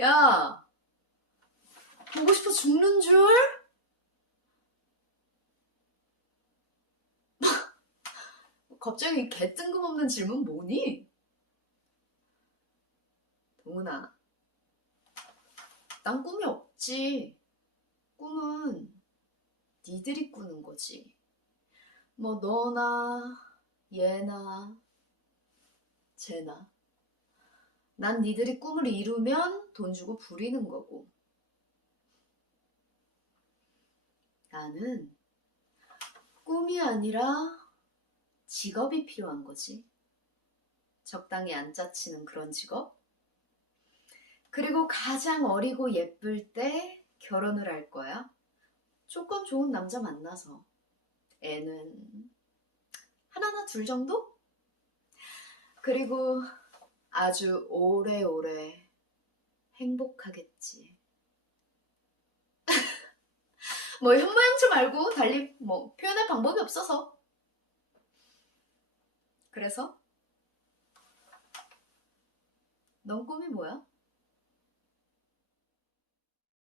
야, 보고 싶어 죽는 줄? 갑자기 개 뜬금없는 질문 뭐니? 동훈아, 난 꿈이 없지. 꿈은 니들이 꾸는 거지. 뭐 너나 얘나 쟤나. 난 니들이 꿈을 이루면 돈 주고 부리는 거고. 나는 꿈이 아니라 직업이 필요한 거지. 적당히 안 짜치는 그런 직업. 그리고 가장 어리고 예쁠 때 결혼을 할 거야. 조건 좋은 남자 만나서. 애는 하나나 둘 정도? 그리고 아주 오래오래 행복하겠지. 뭐 현모양처 말고 달리 뭐 표현할 방법이 없어서. 그래서 넌 꿈이 뭐야?